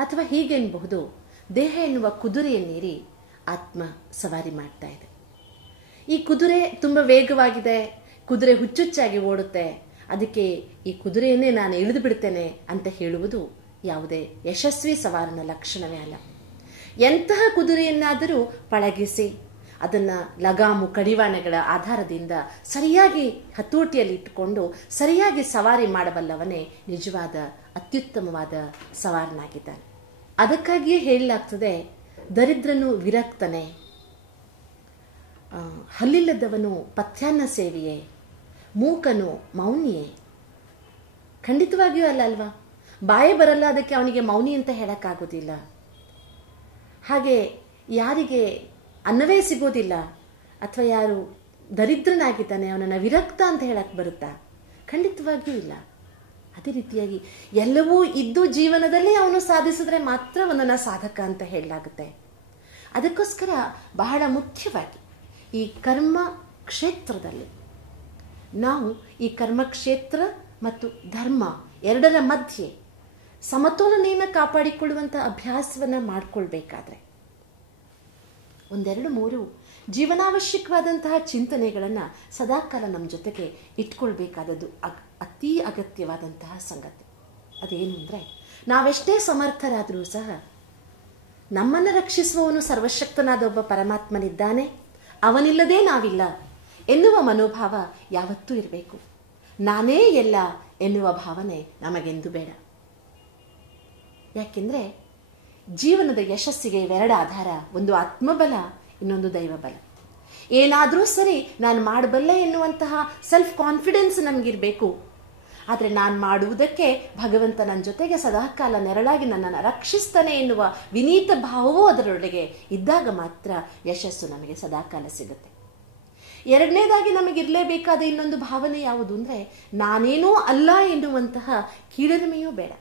ಅಥವಾ ಹೀಗೆನ್ನಬಹುದು, ದೇಹ ಎನ್ನುವ ಕುದುರೆಯನ್ನೇರಿ ಆತ್ಮ ಸವಾರಿ ಮಾಡ್ತಾ ಇದೆ. ಈ ಕುದುರೆ ತುಂಬ ವೇಗವಾಗಿದೆ, ಕುದುರೆ ಹುಚ್ಚುಚ್ಚಾಗಿ ಓಡುತ್ತೆ. ಅದಕ್ಕೆ ಈ ಕುದುರೆಯನ್ನೇ ನಾನು ಇಳಿದು ಬಿಡ್ತೇನೆ ಅಂತ ಹೇಳುವುದು ಯಾವುದೇ ಯಶಸ್ವಿ ಸವಾರನ ಲಕ್ಷಣವೇ ಅಲ್ಲ. ಎಂತಹ ಕುದುರೆಯನ್ನಾದರೂ ಪಳಗಿಸಿ ಅದನ್ನು ಲಗಾಮು ಕಡಿವಾಣಗಳ ಆಧಾರದಿಂದ ಸರಿಯಾಗಿ ಹತೋಟಿಯಲ್ಲಿ ಇಟ್ಟುಕೊಂಡು ಸರಿಯಾಗಿ ಸವಾರಿ ಮಾಡಬಲ್ಲವನೇ ನಿಜವಾದ ಅತ್ಯುತ್ತಮವಾದ ಸವಾರನಾಗಿದ್ದಾನೆ. ಅದಕ್ಕಾಗಿಯೇ ಹೇಳಲಾಗ್ತದೆ, ದರಿದ್ರನು ವಿರಕ್ತನೇ, ಹಲ್ಲಿಲ್ಲದವನು ಪಥ್ಯಾನ್ನ ಸೇವೆಯೇ, ಮೂಕನು ಮೌನಿಯೇ. ಖಂಡಿತವಾಗಿಯೂ ಅಲ್ವಾ? ಬಾಯೇ ಬರಲ್ಲ, ಅದಕ್ಕೆ ಅವನಿಗೆ ಮೌನಿ ಅಂತ ಹೇಳಕ್ಕಾಗೋದಿಲ್ಲ. ಹಾಗೆ ಯಾರಿಗೆ ಅನ್ನವೇ ಸಿಗೋದಿಲ್ಲ ಅಥವಾ ಯಾರು ದರಿದ್ರನಾಗಿದ್ದಾನೆ ಅವನನ್ನು ವಿರಕ್ತ ಅಂತ ಹೇಳಕ್ ಬರುತ್ತಾ? ಖಂಡಿತವಾಗಿಯೂ ಇಲ್ಲ. ಅದೇ ರೀತಿಯಾಗಿ ಎಲ್ಲವೂ ಇದ್ದು ಜೀವನದಲ್ಲಿ ಅವನು ಸಾಧಿಸಿದ್ರೆ ಮಾತ್ರ ಅವನನ್ನು ಸಾಧಕ ಅಂತ ಹೇಳಲಾಗುತ್ತೆ. ಅದಕ್ಕೋಸ್ಕರ ಬಹಳ ಮುಖ್ಯವಾಗಿ ಈ ಕರ್ಮ ಕ್ಷೇತ್ರದಲ್ಲಿ ನಾವು ಈ ಕರ್ಮಕ್ಷೇತ್ರ ಮತ್ತು ಧರ್ಮ ಎರಡರ ಮಧ್ಯೆ ಸಮತೋಲನೆಯನ್ನು ಕಾಪಾಡಿಕೊಳ್ಳುವಂಥ ಅಭ್ಯಾಸವನ್ನು ಮಾಡಿಕೊಳ್ಬೇಕಾದ್ರೆ 1-2-3 ಜೀವನಾವಶ್ಯಕವಾದಂತಹ ಚಿಂತನೆಗಳನ್ನು ಸದಾಕಾಲ ನಮ್ಮ ಜೊತೆಗೆ ಇಟ್ಕೊಳ್ಬೇಕಾದದ್ದು ಅತೀ ಅಗತ್ಯವಾದಂತಹ ಸಂಗತಿ. ಅದೇನು ಅಂದರೆ, ನಾವೆಷ್ಟೇ ಸಮರ್ಥರಾದರೂ ಸಹ ನಮ್ಮನ್ನು ರಕ್ಷಿಸುವವನು ಸರ್ವಶಕ್ತನಾದ ಒಬ್ಬ ಪರಮಾತ್ಮನಿದ್ದಾನೆ, ಅವನಿಲ್ಲದೆ ನಾವಿಲ್ಲ ಎನ್ನುವ ಮನೋಭಾವ ಯಾವತ್ತೂ ಇರಬೇಕು. ನಾನೇ ಎಲ್ಲ ಎನ್ನುವ ಭಾವನೆ ನಮಗೆಂದು ಬೇಡ. ಯಾಕೆಂದರೆ ಜೀವನದ ಯಶಸ್ಸಿಗೆ ಇವೆರಡು ಆಧಾರ, ಒಂದು ಆತ್ಮಬಲ, ಇನ್ನೊಂದು ದೈವಬಲ. ಏನಾದರೂ ಸರಿ ನಾನು ಮಾಡಬಲ್ಲೆ ಎನ್ನುವಂತಹ ಸೆಲ್ಫ್ ಕಾನ್ಫಿಡೆನ್ಸ್ ನಮಗಿರಬೇಕು. ಆದರೆ ನಾನು ಮಾಡುವುದಕ್ಕೆ ಭಗವಂತ ನನ್ನ ಜೊತೆಗೆ ಸದಾಕಾಲ ನೆರಳಾಗಿ ನನ್ನನ್ನು ರಕ್ಷಿಸ್ತಾನೆ ಎನ್ನುವ ವಿನೀತ ಭಾವವೂ ಅದರೊಳಗೆ ಇದ್ದಾಗ ಮಾತ್ರ ಯಶಸ್ಸು ನಮಗೆ ಸದಾಕಾಲ ಸಿಗುತ್ತೆ. ಎರಡನೇದಾಗಿ ನಮಗಿರಲೇಬೇಕಾದ ಇನ್ನೊಂದು ಭಾವನೆ ಯಾವುದು ಅಂದರೆ, ನಾನೇನೂ ಅಲ್ಲ ಎನ್ನುವಂತಹ ಕೀಳರಿಮೆಯೂ ಬೇಡ.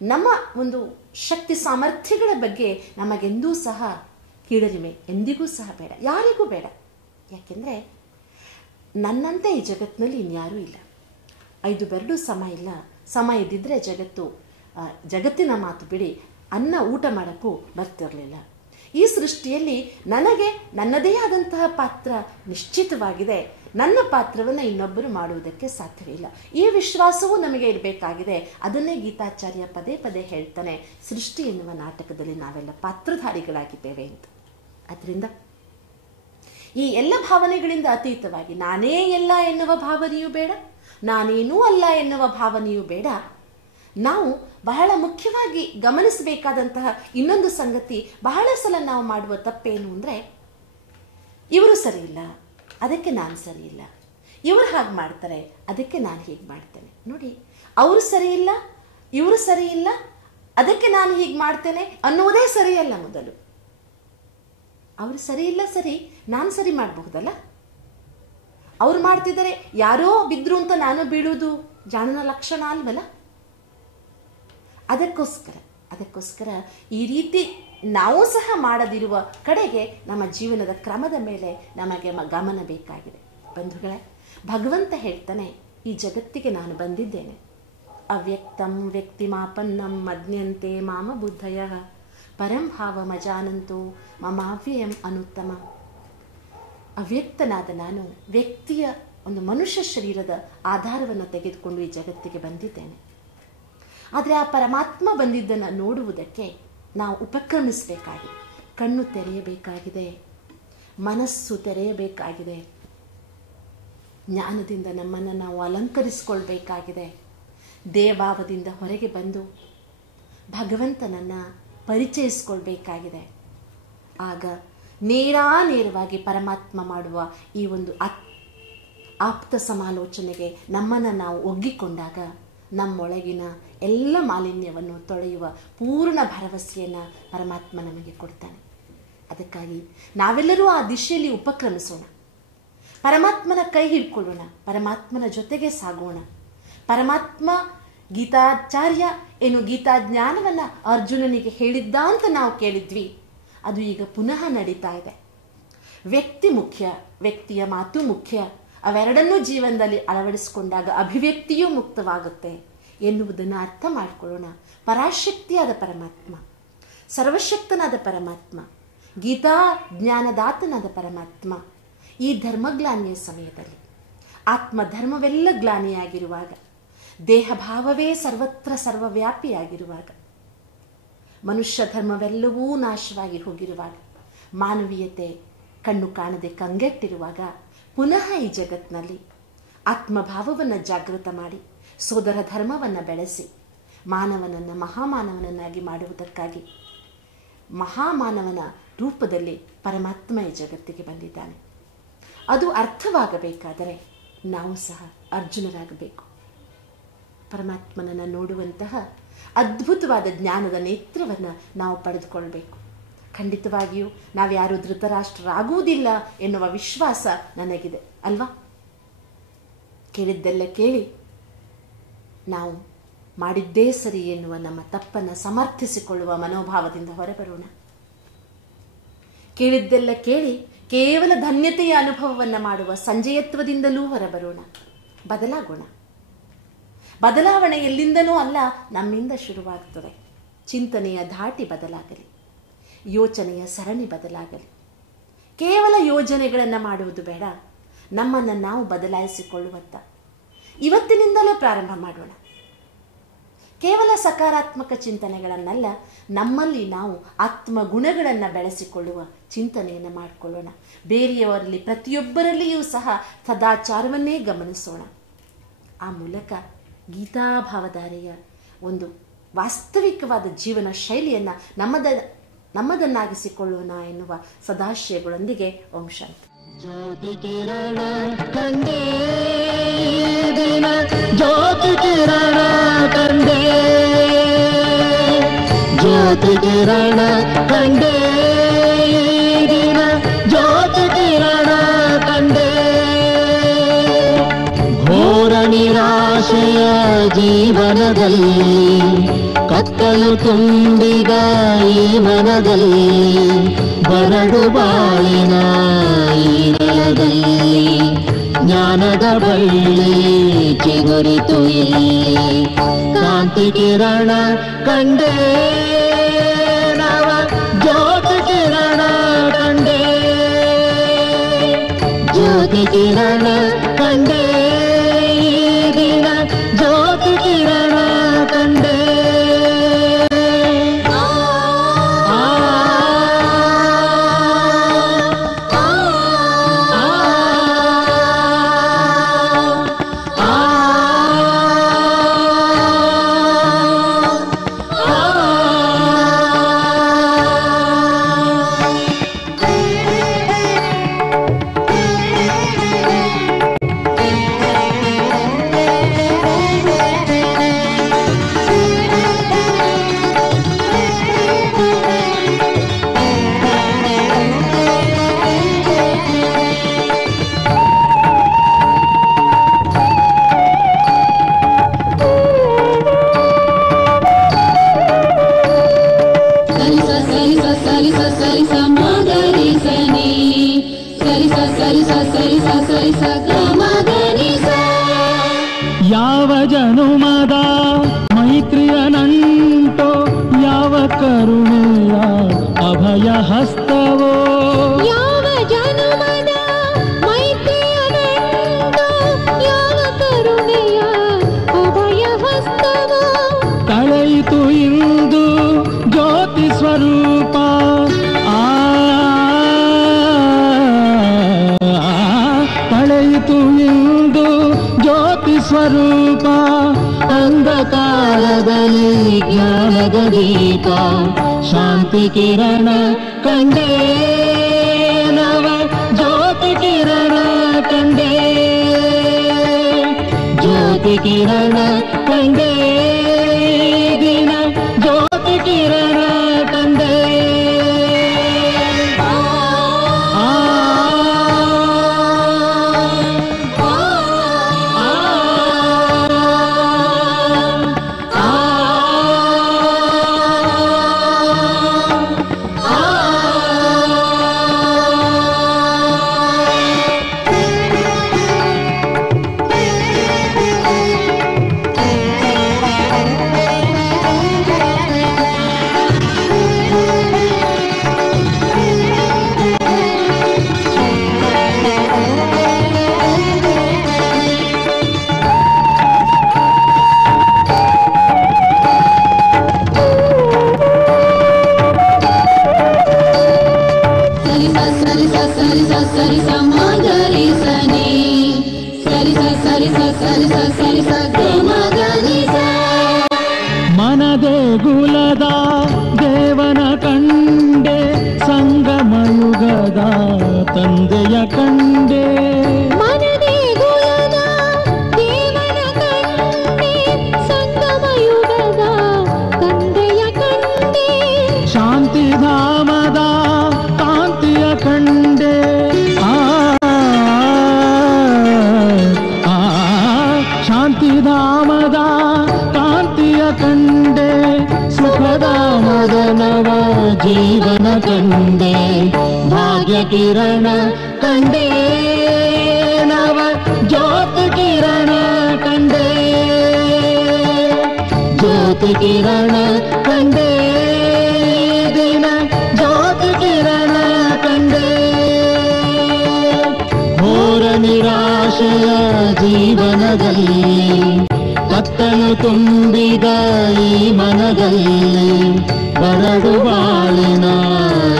ನಮ್ಮ ಒಂದು ಶಕ್ತಿ ಸಾಮರ್ಥ್ಯಗಳ ಬಗ್ಗೆ ನಮಗೆಂದೂ ಸಹ ಕೀಳರಿಮೆ ಎಂದಿಗೂ ಸಹ ಬೇಡ, ಯಾರಿಗೂ ಬೇಡ. ಯಾಕೆಂದರೆ ನನ್ನಂತೆ ಈ ಜಗತ್ತಿನಲ್ಲಿ ಇನ್ಯಾರೂ ಇಲ್ಲ. 5 ಬೆರಳು ಸಮ ಇಲ್ಲ. ಸಮ ಇದ್ದಿದ್ರೆ ಜಗತ್ತಿನ ಮಾತು ಬಿಡಿ, ಅನ್ನ ಊಟ ಮಾಡೋಕ್ಕೂ ಬರ್ತಿರಲಿಲ್ಲ. ಈ ಸೃಷ್ಟಿಯಲ್ಲಿ ನನಗೆ ನನ್ನದೇ ಆದಂತಹ ಪಾತ್ರ ನಿಶ್ಚಿತವಾಗಿದೆ. ನನ್ನ ಪಾತ್ರವನ್ನು ಇನ್ನೊಬ್ಬರು ಮಾಡುವುದಕ್ಕೆ ಸಾಧ್ಯವಿಲ್ಲ. ಈ ವಿಶ್ವಾಸವೂ ನಮಗೆ ಇರಬೇಕಾಗಿದೆ. ಅದನ್ನೇ ಗೀತಾಚಾರ್ಯ ಪದೇ ಪದೇ ಹೇಳ್ತಾನೆ, ಸೃಷ್ಟಿ ಎನ್ನುವ ನಾಟಕದಲ್ಲಿ ನಾವೆಲ್ಲ ಪಾತ್ರಧಾರಿಗಳಾಗಿದ್ದೇವೆ ಅಂತ. ಅದರಿಂದ ಈ ಎಲ್ಲ ಭಾವನೆಗಳಿಂದ ಅತೀತವಾಗಿ ನಾನೇ ಎಲ್ಲ ಎನ್ನುವ ಭಾವನೆಯೂ ಬೇಡ, ನಾನೇನೂ ಅಲ್ಲ ಎನ್ನುವ ಭಾವನೆಯೂ ಬೇಡ. ನಾವು ಬಹಳ ಮುಖ್ಯವಾಗಿ ಗಮನಿಸಬೇಕಾದಂತಹ ಇನ್ನೊಂದು ಸಂಗತಿ, ಬಹಳ ಸಲ ನಾವು ಮಾಡುವ ತಪ್ಪೇನು ಅಂದರೆ, ಇವರು ಸರಿ ಇಲ್ಲ ಅದಕ್ಕೆ ನಾನು ಸರಿ ಇಲ್ಲ, ಇವರು ಹಾಗೆ ಮಾಡ್ತಾರೆ ಅದಕ್ಕೆ ನಾನು ಹೀಗೆ ಮಾಡ್ತೇನೆ. ನೋಡಿ, ಅವರು ಸರಿ ಇಲ್ಲ, ಇವರು ಸರಿ ಇಲ್ಲ, ಅದಕ್ಕೆ ನಾನು ಹೀಗೆ ಮಾಡ್ತೇನೆ ಅನ್ನುವುದೇ ಸರಿಯಲ್ಲ. ಮೊದಲು ಅವರು ಸರಿ ಇಲ್ಲ, ಸರಿ, ನಾನು ಸರಿ ಮಾಡಬಹುದಲ್ಲ. ಅವ್ರು ಮಾಡ್ತಿದ್ದಾರೆ, ಯಾರೋ ಬಿದ್ರು ಅಂತ ನಾನು ಬೀಳುವುದು ಜಾಣನ ಲಕ್ಷಣ ಅಲ್ವಲ್ಲ. ಅದಕ್ಕೋಸ್ಕರ ಈ ರೀತಿ ನಾವು ಸಹ ಮಾಡದಿರುವ ಕಡೆಗೆ ನಮ್ಮ ಜೀವನದ ಕ್ರಮದ ಮೇಲೆ ನಮಗೆ ಗಮನ ಬೇಕಾಗಿದೆ. ಬಂಧುಗಳೇ, ಭಗವಂತ ಹೇಳ್ತಾನೆ, ಈ ಜಗತ್ತಿಗೆ ನಾನು ಬಂದಿದ್ದೇನೆ, ಅವ್ಯಕ್ತಂ ವ್ಯಕ್ತಿಮಾಪನ್ನಂ ಮಜ್ಞಂತೆ ಮಾಮ ಬುದ್ಧಯ ಪರಂ ಭಾವಮಜಾನಂತೋ ಮಮಾವ್ಯಯಂ ಅನುತ್ತಮ. ಅವ್ಯಕ್ತನಾದ ನಾನು ವ್ಯಕ್ತಿಯ ಒಂದು ಮನುಷ್ಯ ಶರೀರದ ಆಧಾರವನ್ನು ತೆಗೆದುಕೊಂಡು ಈ ಜಗತ್ತಿಗೆ ಬಂದಿದ್ದೇನೆ. ಆದರೆ ಆ ಪರಮಾತ್ಮ ಬಂದಿದ್ದನ್ನು ನೋಡುವುದಕ್ಕೆ ನಾವು ಉಪಕ್ರಮಿಸಬೇಕಾಗಿದೆ. ಕಣ್ಣು ತೆರೆಯಬೇಕಾಗಿದೆ, ಮನಸ್ಸು ತೆರೆಯಬೇಕಾಗಿದೆ, ಜ್ಞಾನದಿಂದ ನಮ್ಮನ್ನು ನಾವು ಅಲಂಕರಿಸಿಕೊಳ್ಬೇಕಾಗಿದೆ. ದೇವಭಾವದಿಂದ ಹೊರಗೆ ಬಂದು ಭಗವಂತನನ್ನು ಪರಿಚಯಿಸಿಕೊಳ್ಬೇಕಾಗಿದೆ. ಆಗ ನೇರವಾಗಿ ಪರಮಾತ್ಮ ಮಾಡುವ ಈ ಒಂದು ಆಪ್ತ ಸಮಾಲೋಚನೆಗೆ ನಮ್ಮನ್ನು ನಾವು ಒಗ್ಗಿಕೊಂಡಾಗ ನಮ್ಮೊಳಗಿನ ಎಲ್ಲ ಮಾಲಿನ್ಯವನ್ನು ತೊಳೆಯುವ ಪೂರ್ಣ ಭರವಸೆಯನ್ನು ಪರಮಾತ್ಮ ನಮಗೆ ಕೊಡ್ತಾನೆ. ಅದಕ್ಕಾಗಿ ನಾವೆಲ್ಲರೂ ಆ ದಿಶೆಯಲ್ಲಿ ಉಪಕ್ರಮಿಸೋಣ, ಪರಮಾತ್ಮನ ಕೈ ಹಿಡ್ಕೊಳ್ಳೋಣ, ಪರಮಾತ್ಮನ ಜೊತೆಗೆ ಸಾಗೋಣ. ಪರಮಾತ್ಮ ಗೀತಾಚಾರ್ಯ ಏನು ಗೀತಾ ಜ್ಞಾನವನ್ನು ಅರ್ಜುನನಿಗೆ ಹೇಳಿದ್ದ ಅಂತ ನಾವು ಕೇಳಿದ್ವಿ, ಅದು ಈಗ ಪುನಃ ನಡೀತಾ ಇದೆ. ವ್ಯಕ್ತಿ ಮುಖ್ಯ, ವ್ಯಕ್ತಿಯ ಮಾತು ಮುಖ್ಯ. ಅವೆರಡನ್ನೂ ಜೀವನದಲ್ಲಿ ಅಳವಡಿಸಿಕೊಂಡಾಗ ಅಭಿವ್ಯಕ್ತಿಯೂ ಮುಕ್ತವಾಗುತ್ತೆ ಎನ್ನುವುದನ್ನು ಅರ್ಥ ಮಾಡಿಕೊಳ್ಳೋಣ. ಪರಾಶಕ್ತಿಯಾದ ಪರಮಾತ್ಮ, ಸರ್ವಶಕ್ತನಾದ ಪರಮಾತ್ಮ, ಗೀತಾ ಜ್ಞಾನದಾತನಾದ ಪರಮಾತ್ಮ ಈ ಧರ್ಮಗ್ಲಾನಿಯ ಸಮಯದಲ್ಲಿ ಆತ್ಮಧರ್ಮವೆಲ್ಲ ಗ್ಲಾನಿಯಾಗಿರುವಾಗ, ದೇಹಭಾವವೇ ಸರ್ವತ್ರ ಸರ್ವವ್ಯಾಪಿಯಾಗಿರುವಾಗ, ಮನುಷ್ಯ ಧರ್ಮವೆಲ್ಲವೂ ನಾಶವಾಗಿ ಹೋಗಿರುವಾಗ, ಮಾನವೀಯತೆ ಕಣ್ಣು ಕಾಣದೆ ಕಂಗೆಟ್ಟಿರುವಾಗ, ಪುನಃ ಈ ಜಗತ್ತಿನಲ್ಲಿ ಆತ್ಮಭಾವವನ್ನು ಜಾಗೃತ ಮಾಡಿ ಸೋದರ ಧರ್ಮವನ್ನು ಬೆಳೆಸಿ ಮಾನವನನ್ನು ಮಹಾಮಾನವನನ್ನಾಗಿ ಮಾಡುವುದಕ್ಕಾಗಿ ಮಹಾಮಾನವನ ರೂಪದಲ್ಲಿ ಪರಮಾತ್ಮ ಈ ಜಗತ್ತಿಗೆ ಬಂದಿದ್ದಾನೆ. ಅದು ಅರ್ಥವಾಗಬೇಕಾದರೆ ನಾವು ಸಹ ಅರ್ಜುನರಾಗಬೇಕು. ಪರಮಾತ್ಮನನ್ನು ನೋಡುವಂತಹ ಅದ್ಭುತವಾದ ಜ್ಞಾನದ ನೇತ್ರವನ್ನು ನಾವು ಪಡೆದುಕೊಳ್ಬೇಕು. ಖಂಡಿತವಾಗಿಯೂ ನಾವ್ಯಾರೂ ಧೃತರಾಷ್ಟ್ರರಾಗುವುದಿಲ್ಲ ಎನ್ನುವ ವಿಶ್ವಾಸ ನನಗಿದೆ ಅಲ್ವಾ? ಕೇಳಿದ್ದೆಲ್ಲ ಕೇಳಿ ನಾವು ಮಾಡಿದ್ದೇ ಸರಿ ಎನ್ನುವ ನಮ್ಮ ತಪ್ಪನ್ನು ಸಮರ್ಥಿಸಿಕೊಳ್ಳುವ ಮನೋಭಾವದಿಂದ ಹೊರಬರೋಣ. ಕೇಳಿದ್ದೆಲ್ಲ ಕೇಳಿ ಕೇವಲ ಧನ್ಯತೆಯ ಅನುಭವವನ್ನು ಮಾಡುವ ಸಂಜಯತ್ವದಿಂದಲೂ ಹೊರಬರೋಣ. ಬದಲಾಗೋಣ. ಬದಲಾವಣೆ ಎಲ್ಲಿಂದನೂ ಅಲ್ಲ, ನಮ್ಮಿಂದ ಶುರುವಾಗುತ್ತದೆ. ಚಿಂತನೆಯ ಧಾಟಿ ಬದಲಾಗಲಿ, ಯೋಚನೆಯ ಸರಣಿ ಬದಲಾಗಲಿ. ಕೇವಲ ಯೋಜನೆಗಳನ್ನು ಮಾಡುವುದು ಬೇಡ, ನಮ್ಮನ್ನು ನಾವು ಬದಲಾಯಿಸಿಕೊಳ್ಳುವತ್ತ ಇವತ್ತಿನಿಂದಲೇ ಪ್ರಾರಂಭ ಮಾಡೋಣ. ಕೇವಲ ಸಕಾರಾತ್ಮಕ ಚಿಂತನೆಗಳನ್ನಲ್ಲ, ನಮ್ಮಲ್ಲಿ ನಾವು ಆತ್ಮಗುಣಗಳನ್ನು ಬೆಳೆಸಿಕೊಳ್ಳುವ ಚಿಂತನೆಯನ್ನು ಮಾಡಿಕೊಳ್ಳೋಣ. ಬೇರೆಯವರಲ್ಲಿ ಪ್ರತಿಯೊಬ್ಬರಲ್ಲಿಯೂ ಸಹ ಸದಾಚಾರವನ್ನೇ ಗಮನಿಸೋಣ. ಆ ಮೂಲಕ ಗೀತಾಭಾವಧಾರೆಯ ಒಂದು ವಾಸ್ತವಿಕವಾದ ಜೀವನ ಶೈಲಿಯನ್ನು ನಮ್ಮದನ್ನಾಗಿಸಿಕೊಳ್ಳೋಣ ಎನ್ನುವ ಸದಾಶಯಗಳೊಂದಿಗೆ ಓಂ ಶಾಂತಿ. ಜ್ಯೋತಿ ಕಿರಣ ಕಂಡೇ ದಿನ, ಜ್ಯೋತಿ ಕಿರಣ ಕಂಡೇ, ಜ್ಯೋತಿ ಕಿರಣ ಕಂಡೇ ದಿನ, ಜ್ಯೋತಿ ಕಿರಣ ಕಂಡೇ. ಘೋರ ನಿರಾಶೆಯ ಜೀವನದಲ್ಲಿ ಕತ್ತಲು ತುಂಬಿದ ಈ ಮನದಲ್ಲಿ, ಬರಡು ಬಾಳಿನ ಈ ನೆಲದಲ್ಲಿ ಜ್ಞಾನದ ಬಳ್ಳಿ ಚಿಗುರಿತು ಇಲ್ಲಿ. ಕಾಂತಿ ಕಿರಣ ಕಂಡೇ ನವ ಜ್ಯೋತಿ ಕಿರಣ ಕಂಡೇ, ಜ್ಯೋತಿ ಕಿರಣ ಕಂಡೇ ದಿನ, ಜ್ಯೋತಿ ಕಿರಣ ಕಂಡೇ. ಯಾವ ಜನುಮದ ಮೈತ್ರಿಯ ನಂಟೋ, ಯಾವ ಕರುಣೆಯ ಅಭಯ ಹಸ್ತವೋ, ಯಾವ ಜನುಮದ ಮೈತ್ರಿಯ ನಂಟೋ, ಯಾವ ಕರುಣೆಯ ಅಭಯ ಹಸ್ತವೋ. ಕಳೆಯಿತು ಇಂದು ಜ್ಯೋತಿ ಸ್ವರೂಪ, ಕಳೆಯಿತು ಇಂದು ಜ್ಯೋತಿ ಸ್ವರೂಪ. ಅಂಧಕಾರದಲ್ಲಿ ಜ್ಞಾನದ ದೀಪ, ಶಾಂತಿ ಕಿರಣ ಕಂಡೇ ನವ ಜ್ಯೋತಿ ಕಿರಣ ಕಂಡೇ, ಜ್ಯೋತಿ ಕಿರಣ ಕಂಡೇ ದಿನ, ಜ್ಯೋತಿ ಕಿರಣ ಕಂಡೇ. ಸರಿ ಸ ಸರಿ ಸ ಗ ಮ ಗ ನಿ ಸ. ಮನದೇ ಗುಲದ ದೇವನ ಕಂಡೆ ಸಂಗಮಯುಗದ ತಂದೆಯ ಕಂಡೆ. ಮನದೇ ಗುಲದ ದೇವನ ಕಂಡೆ ಸಂಗಮಯುಗದ ತಂದೆಯ ಕಂಡೆ. ಶಾಂತಿಧಾಮದ ಕಾಂತಿಯ ಕಂಡೆ. ಶಾಂತಿಧಾಮದ ಕಾಂತಿಯ ಕಂಡೆ. ಸುಖಧಾಮದ ನವ ಜೀವನ ಕಂಡೆ. ಭಾಗ್ಯ ಕಿರಣ ಕಂಡೆ. ನವ ಜ್ಯೋತಿ ಕಿರಣ ಕಂಡೆ. ಜ್ಯೋತಿ ಕಿರಣ ಕಂಡೆ. ದಿನ ಜ್ಯೋತಿ ಕಿರಣ ಕಂಡೆ. ಘೋರ ನಿರಾಶೆಯ ಜೀವನದಲ್ಲಿ ಕತ್ತಲು ತುಂಬಿದ ಈ ಮನದಲ್ಲಿ ಬರಡು ಬಾಳಿನ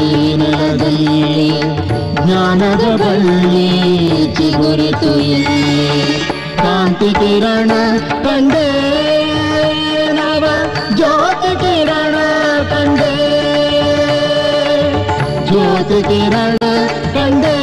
ಈ ನೆಲದಲ್ಲಿ ಜ್ಞಾನದ ಬಳ್ಳಿ ಚಿಗುರಿತು ಇಲ್ಲಿ. ಕಾಂತಿ ಕಿರಣ ಕಂಡೆ. ನವ ಜ್ಯೋತಿ ಕಿರಣ ಕಂಡೆ. ಜ್ಯೋತಿ ಕಿರಣ ಕಂಡೆ.